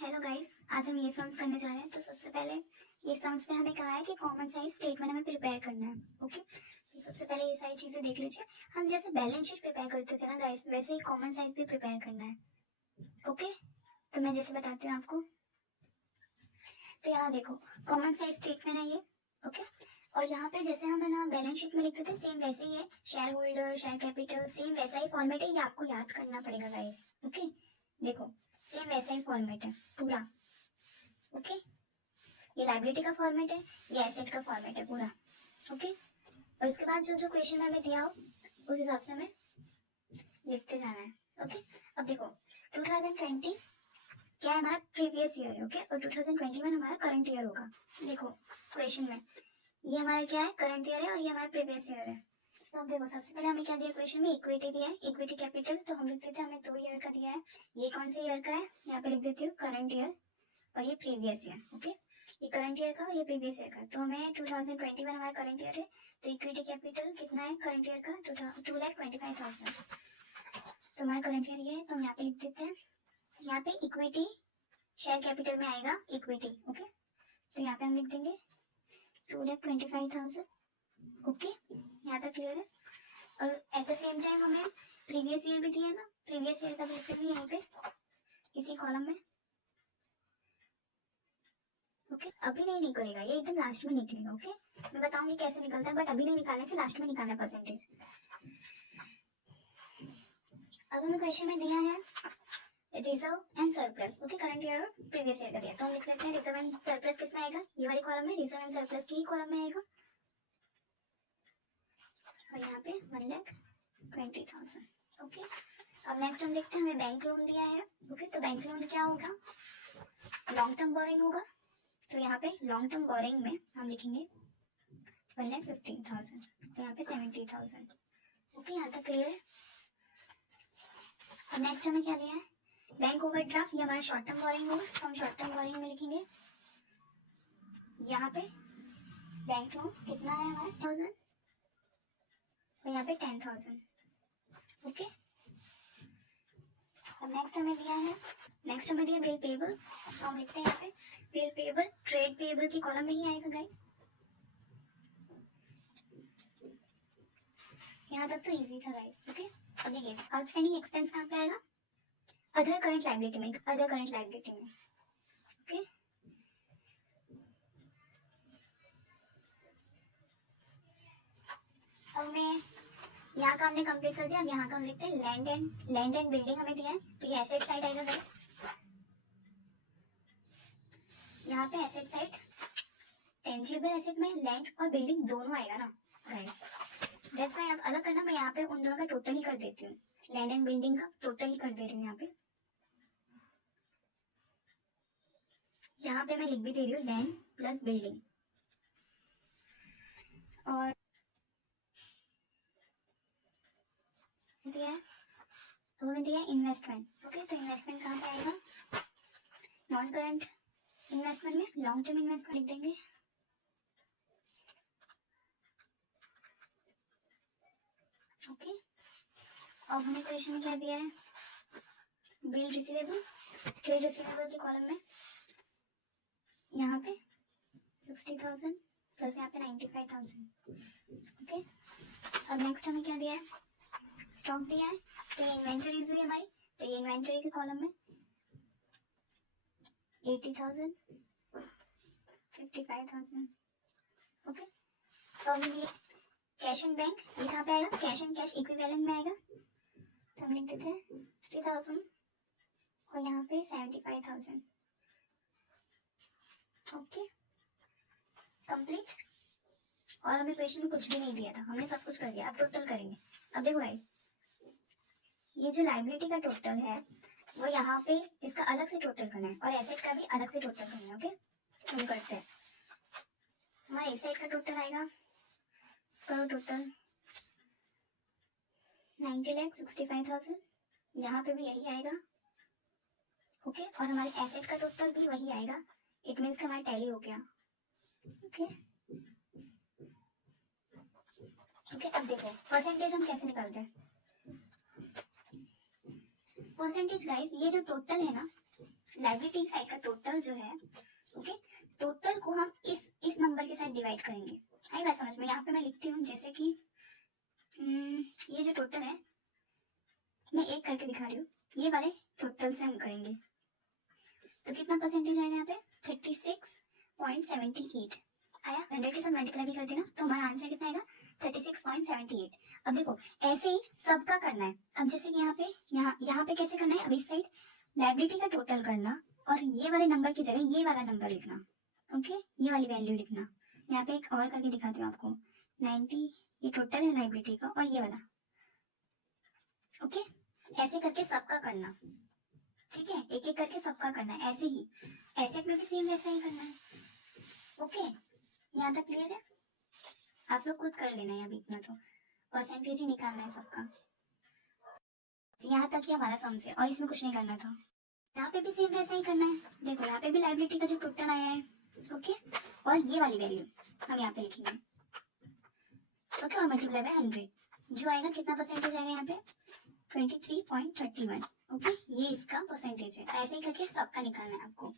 Hello guys, आज हम ये सम्स करने जा रहे हैं। तो सबसे पहले ये सम्स में हमें कहा है कि कॉमन साइज स्टेटमेंट हमें प्रिपेयर करना है। ओके, तो सबसे पहले ये सारी चीजें देख लीजिए। हम जैसे बैलेंस शीट प्रिपेयर करते थे ना गाइस, वैसे ही कॉमन साइज भी प्रिपेयर करना है। ओके, तो मैं जैसे बताती हूँ आपको। तो यहाँ देखो, कॉमन साइज स्टेटमेंट है ये। ओके, और यहाँ पे जैसे हम है ना बैलेंस शीट में लिखते थे, सेम वैसे ही है। Share holder, share capital, same वैसा ही फॉर्मेट है। ये आपको याद करना पड़ेगा गाइस। ओके, देखो सेम वैसा ही फॉर्मेट है पूरा। ओके, ये लाइबिलिटी का फॉर्मेट है, ये एसेट का फॉर्मेट है पूरा। ओके, और इसके बाद जो जो क्वेश्चन में हमें दिया हो उस हिसाब से हमें लिखते जाना है। ओके, अब देखो 2020 क्या है, हमारा प्रीवियस ईयर है। ओके, और 2021 हमारा करंट ईयर होगा। देखो क्वेश्चन में ये हमारा क्या है, करंट ईयर है, और ये हमारा प्रीवियस ईयर है। तो अब देखो सबसे पहले हमें क्या दिया क्वेश्चन में, इक्विटी दिया है, इक्विटी कैपिटल। तो हम लिख देते हैं, हमें 2 ईयर का दिया है। ये कौन से ईयर का है, यहाँ पे लिख देती हूँ करंट ईयर, और ये प्रीवियस ईयर। ओके, ये करंट ईयर का और ये प्रीवियस ईयर का। तो हमें 2021 हमारा करंट ईयर है, तो इक्विटी कैपिटल कितना है करंट ईयर का, 2,25,000। तो हमारा करंट ईयर ये है, तो हम यहाँ पे लिख देते हैं। यहाँ पे इक्विटी शेयर कैपिटल में आएगा इक्विटी। ओके, तो यहाँ पे हम लिख देंगे 2,25,000। ओके, यहाँ तक क्लियर है। और एट द सेम टाइम हमें प्रीवियस ईयर भी दिया है ना, प्रीवियस ईयर का भी लिख देंगे यहाँ पे इसी कॉलम में। ओके, अभी नहीं निकलेगा, ये एकदम लास्ट में निकलेगा। ओके, मैं बताऊंगी कैसे निकलता है, बट अभी नहीं निकालने से लास्ट में निकालना परसेंटेज। अब हमें क्वेश्चन में दिया है reserve and surplus. Okay, current year और प्रीवियस ईयर का दिया, तो हम लिख लेते हैं रिजर्व एंड सरप्लस किस में आएगा, ये वाली कॉलम में रिजर्व एंड सरप्लस की कॉलम में आएगा। और यहाँ पे 1,20,000। ओके, अब नेक्स्ट हम देखते हैं, हमें बैंक लोन दिया है। ओके, तो बैंक लोन क्या होगा, लॉन्ग टर्म बोरिंग होगा। तो यहाँ पे लॉन्ग टर्म बोरिंग में हम लिखेंगे 1,15,000, तो यहाँ पे 70,000। ओके, यहाँ तक क्लियर है। और नेक्स्ट हमें क्या दिया है, बैंक ओवरड्राफ्ट, ये हमारा शॉर्ट टर्म बोरिंग होगा, तो हम शॉर्ट टर्म बोरिंग में लिखेंगे यहाँ पे बैंक लोन कितना है हमारा 1,000, और यहाँ पे 10,000। ओके, अब नेक्स्ट हमें दिया है, नेक्स्ट हमें दिया बिल पेबल, तो हम लिखते हैं यहाँ पे बिल पेबल ट्रेड पेबल की कॉलम में ही आएगा गाइस। यहाँ तक तो इजी था गाइस। ओके, अब देखिए आउटस्टैंडिंग एक्सपेंस कहाँ पे आएगा, अदर करंट लायबिलिटी में, अदर करंट लायबिलिटी में। ओके, अब मैं यहाँ का हमने कंप्लीट कर दिया। अब यहाँ का हम लिखते हैं लैंड एंड बिल्डिंग हमें दिया है, तो ये एसेट साइड आएगा गाइस। यहाँ पे एसेट साइड टेंजिबल एसेट में लैंड और बिल्डिंग दोनों आएगा ना गाइस, दैट्स व्हाई आप अलग करना, मैं यहाँ पे उन दोनों का टोटल ही कर देती हूँ, लैंड एंड बिल्डिंग का टोटल ही कर दे रही हूँ। यहाँ पे मैं लिख भी दे रही हूँ लैंड प्लस बिल्डिंग। और दिया है, तो हमें दिया इन्वेस्टमेंट। ओके, तो इन्वेस्टमेंट कहाँ पे आएगा, नॉन करंट इन्वेस्टमेंट में, लॉन्ग टर्म इन्वेस्टमेंट लिख देंगे। ओके, अब हमें क्वेश्चन में क्या दिया है, बिल रिसीवेबल ट्रेड रिसीवेबल की कॉलम में यहाँ पे 60,000 प्लस यहाँ पे 95,000। ओके, अब नेक्स्ट हमें क्या दिया है, स्टॉक दिया है, तो ये इन्वेंटरीज हुई हमारी, तो ये इन्वेंटरी के कॉलम में 80,000 55,000। ओके, तो हमें ये कैश एंड बैंक, ये कहाँ पे आएगा, कैश एंड कैश इक्विवेलेंट में आएगा, तो हम लिख देते हैं 60,000 और यहाँ पे 75,000। Okay, complete. और हमें क्वेश्चन में कुछ भी नहीं दिया था, हमने सब कुछ कर दिया। अब टोटल करेंगे। अब देखो गाइस, ये जो लायबिलिटी का टोटल है वो यहाँ पे इसका अलग से टोटल करना है, और एसेट का भी अलग से टोटल करना है। ओके, हम करते हैं। हमारा एसेट का टोटल आएगा, करो टोटल 90,65,000, यहाँ पे भी यही आएगा। ओके, और हमारे एसेट का टोटल भी वही आएगा, इट मीन्स हमारा टैली हो गया। ओके, ओके, अब देखो परसेंटेज हम कैसे निकालते हैं। परसेंटेज गाइस, ये जो टोटल है ना, लाइबिलिटी साइड का टोटल जो है, ओके, टोटल को हम इस नंबर के साथ डिवाइड करेंगे। आई बात समझ में? यहाँ पे मैं लिखती हूँ जैसे कि ये जो टोटल है मैं एक करके दिखा रही हूँ, ये वाले टोटल से हम करेंगे तो कितना परसेंटेज आएगा यहाँ पे 36.78 आया। 100 के साथ मल्टीप्लाई भी कर देना तो हमारा आंसर कितना आएगा 36.78। अब देखो ऐसे ही सबका करना है। अब जैसे कि यहाँ पे कैसे करना है, अब इस साइड लाइबिलिटी का टोटल करना और ये वाले नंबर की जगह ये वाला नंबर लिखना, ओके, ये वाली वैल्यू लिखना। यहाँ पे एक और करके दिखाती हूँ आपको 90, ये टोटल है लाइबिलिटी का और ये वाला, ओके, ऐसे करके सबका करना, ठीक है, एक एक करके सबका करना है। ऐसे ही एसेट में भी सेम वैसा ही करना है, ओके। यहाँ तक क्लियर है? आप लोग खुद कर लेना है, अभी इतना तो परसेंटेज ही निकालना है सबका। यहाँ तक ही हमारा सम से, और इसमें कुछ नहीं करना था। यहाँ पे भी सेम वैसा ही करना है। देखो यहाँ पे भी लाइबिलिटी का जो टोटल आया है, ओके, और ये वाली वैल्यू हम यहाँ पे लिखेंगे, ओके, और मल्टीप्लाई बाय 100 जो आएगा कितना परसेंटेज आएगा यहाँ पे 23.31, ओके, ये इसका परसेंटेज है। ऐसे ही करके सबका निकालना है आपको।